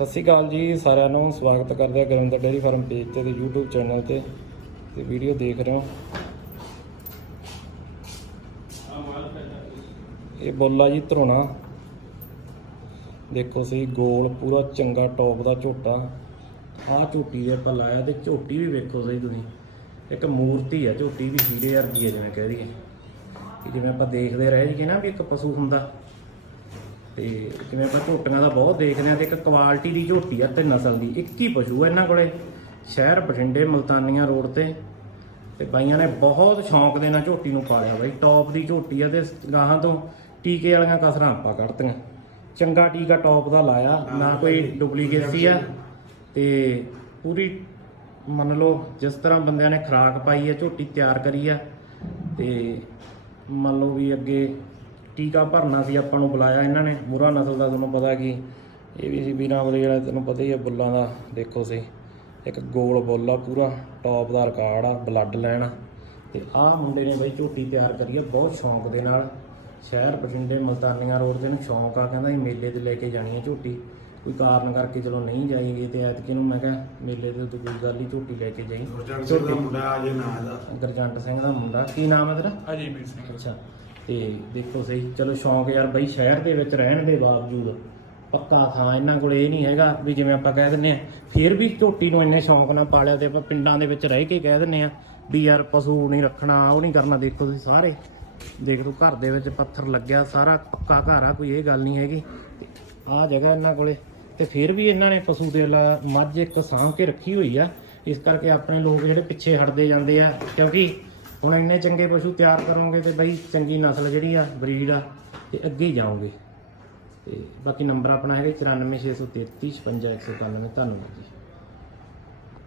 ਸਤਿ ਸ਼੍ਰੀ ਅਕਾਲ ਜੀ, ਸਾਰਿਆਂ ਨੂੰ ਸਵਾਗਤ ਕਰਦੇ ਆ ਗੁਰਵਿੰਦਰ ਡੇਅਰੀ ਫਾਰਮ ਪੇਜ ਤੇ ਤੇ YouTube ਚੈਨਲ ਤੇ ਤੇ ਵੀਡੀਓ ਦੇਖ ਰਹੇ ਹੋ। ਇਹ ਬੋਲਾ ਜੀ ਧਰੋਣਾ। ਦੇਖੋ ਸਹੀ, ਗੋਲ ਪੂਰਾ ਚੰਗਾ ਟੌਪ ਦਾ ਝੋਟਾ। ਆਹ ਝੋਟੀ ਦੇ ਆਪਾਂ ਲਾਇਆ ਤੇ ਝੋਟੀ ਵੀ ਵੇਖੋ ਸਹੀ ਤੁਸੀਂ। ਇੱਕ ਮੂਰਤੀ ਆ, ਝੋਟੀ ਵੀ ਹੀਰੇ ਵਰਗੀ ਆ ਜਿਵੇਂ ਕਹਿ ਦਈਏ। ਜਿਵੇਂ ਆਪਾਂ ਦੇਖਦੇ ਰਹੇ ਜੀ ਨਾ ਵੀ ਇੱਕ ਪਸ਼ੂ ਹੁੰਦਾ। ਤੇ ਜਿਵੇਂ ਆਪਾਂ ਝੋਟੀਆਂ ਦਾ ਬਹੁਤ ਦੇਖਦੇ ਆ ਤੇ ਇੱਕ ਕੁਆਲਿਟੀ ਦੀ ਝੋਟੀ ਆ ਤੇ ਨਸਲ ਦੀ ਇੱਕ ਹੀ ਪਸ਼ੂ ਆ ਇਹਨਾਂ ਕੋਲੇ। ਸ਼ਹਿਰ ਬਠਿੰਡੇ ਮਲਤਾਨੀਆਂ ਰੋਡ ਤੇ। ਤੇ ਬਾਈਆਂ ਨੇ ਬਹੁਤ ਸ਼ੌਂਕ ਦੇ ਨਾਲ ਝੋਟੀ ਨੂੰ ਪਾਲਿਆ ਬਾਈ। ਟੌਪ ਦੀ ਝੋਟੀ ਆ ਤੇ ਗਾਹਾਂ ਤੋਂ ਟੀਕੇ ਵਾਲੀਆਂ ਕਸਰਾਂ ਆਪਾਂ ਕੱਢਤੀਆਂ। ਚੰਗਾ ਟੀਕਾ ਟੌਪ ਦਾ ਲਾਇਆ ਨਾ ਕੋਈ ਡੁਪਲੀਕੇਸੀ ਆ। ਤੇ ਪੂਰੀ ਮੰਨ ਲਓ ਜਿਸ ਤਰ੍ਹਾਂ ਬੰਦਿਆਂ ਨੇ ਖਰਾਕ ਪਾਈ ਆ ਝੋਟੀ ਤਿਆਰ ਕਰੀ ਆ। ਤੇ ਮੰਨ ਲਓ ਵੀ ਅੱਗੇ ਟੀਕਾ ਭਰਨਾ ਸੀ ਆਪਾਂ ਨੂੰ ਬੁਲਾਇਆ ਇਹਨਾਂ ਨੇ ਮੁਰਾ ਨਸਲ ਦਾ ਤੁਹਾਨੂੰ ਪਤਾ ਕਿ ਇਹ ਵੀ ਸੀ ਵੀਰਾਂ ਕੋਲ ਜਿਹੜਾ ਤੈਨੂੰ ਪਤਾ ਹੀ ਆ ਬੁੱਲਾਂ ਦਾ ਦੇਖੋ ਸਹੀ ਇੱਕ ਗੋਲ ਬੁੱਲ ਆ ਪੂਰਾ ਟੌਪ ਦਾ ਰਿਕਾਰਡ ਆ ਬਲੱਡ ਲੈਣ ਤੇ ਆਹ ਮੁੰਡੇ ਨੇ ਬਈ ਝੋਟੀ ਤਿਆਰ ਕਰੀ ਆ ਬਹੁਤ ਸ਼ੌਂਕ ਦੇ ਨਾਲ। ਸ਼ਹਿਰ ਬਠਿੰਡੇ ਮਲਤਾਨੀਆਂ ਰੋਡ ਦੇ ਨੂੰ ਸ਼ੌਂਕ ਆ ਕਹਿੰਦਾ ਇਹ ਮੇਲੇ ਤੇ ਲੈ ਕੇ ਜਾਣੀ ਹੈ ਝੋਟੀ। ਕੋਈ ਕਾਰਨ ਕਰਕੇ ਚਲੋ ਨਹੀਂ ਜਾਈਏ ਤੇ ਐਤਕੀ ਨੂੰ ਮੈਂ ਕਿਹਾ ਮੇਲੇ ਤੇ ਤੂੰ ਕੋਈ ਗੱਲ ਹੀ ਝੋਟੀ ਲੈ ਕੇ ਜਾਈ। ਗੁਰਜੰਟ ਸਿੰਘ ਦਾ ਮੁੰਡਾ ਅਜੇ ਨਾਂ ਦਾ ਗਰਜੰਟ ਸਿੰਘ ਦਾ ਮੁੰਡਾ ਕੀ ਨਾਮ ਹੈ ਤੇਰਾ? ਅਜੀਬੀਰ ਸਿੰਘ। ਅੱਛਾ। ਤੇ ਦੇਖੋ ਸਹੀ, ਚਲੋ ਸ਼ੌਂਕ ਯਾਰ ਬਈ ਸ਼ਹਿਰ ਦੇ ਵਿੱਚ ਰਹਿਣ ਦੇ ਬਾਵਜੂਦ ਪੱਕਾ ਥਾਂ ਇਹਨਾਂ ਕੋਲ ਇਹ ਨਹੀਂ ਹੈਗਾ ਵੀ ਜਿਵੇਂ ਆਪਾਂ ਕਹਿ ਦਿੰਨੇ ਆ ਫਿਰ ਵੀ ਝੋਟੀ ਨੂੰ ਇੰਨੇ ਸ਼ੌਂਕ ਨਾਲ ਪਾਲਿਆ ਤੇ ਆਪਾਂ ਪਿੰਡਾਂ ਦੇ ਵਿੱਚ ਰਹਿ ਕੇ ਕਹਿ ਦਿੰਨੇ ਆ ਵੀ ਯਾਰ ਪਸ਼ੂ ਨਹੀਂ ਰੱਖਣਾ, ਉਹ ਨਹੀਂ ਕਰਨਾ, ਦੇਖੋ ਤੁਸੀਂ ਸਾਰੇ। ਦੇਖ ਲਓ ਘਰ ਦੇ ਵਿੱਚ ਪੱਥਰ ਲੱਗਿਆ, ਸਾਰਾ ਪੱਕਾ ਘਰ ਆ, ਕੋਈ ਇਹ ਗੱਲ ਨਹੀਂ ਹੈਗੀ। ਆਹ ਜਗ੍ਹਾ ਇਹਨਾਂ ਕੋਲੇ। ਤੇ ਫਿਰ ਵੀ ਇਹਨਾਂ ਨੇ ਪਸ਼ੂ ਦੇ ਲਾ ਮੱਝ ਇੱਕ ਸਾਂਭ ਕੇ ਰੱਖੀ ਹੋਈ ਆ। ਇਸ ਕਰਕੇ ਆਪਣੇ ਲੋਕ ਜਿਹੜੇ ਪਿੱਛੇ ਹਟਦੇ ਜਾਂਦੇ ਆ, ਕਿਉਂਕਿ ਹੁਣ ਇੰਨੇ ਚੰਗੇ ਪਸ਼ੂ ਤਿਆਰ ਕਰੋਗੇ ਤੇ ਬਈ ਚੰਗੀ ਨਸਲ ਜਿਹੜੀ ਆ, ਬਰੀਡ ਆ, ਤੇ ਅੱਗੇ ਹੀ ਜਾਓਗੇ। ਤੇ ਬਾਕੀ ਨੰਬਰ ਆਪਣਾ ਹੈਗਾ 94633 55191 ਧੰਨਵਾਦ ਜੀ।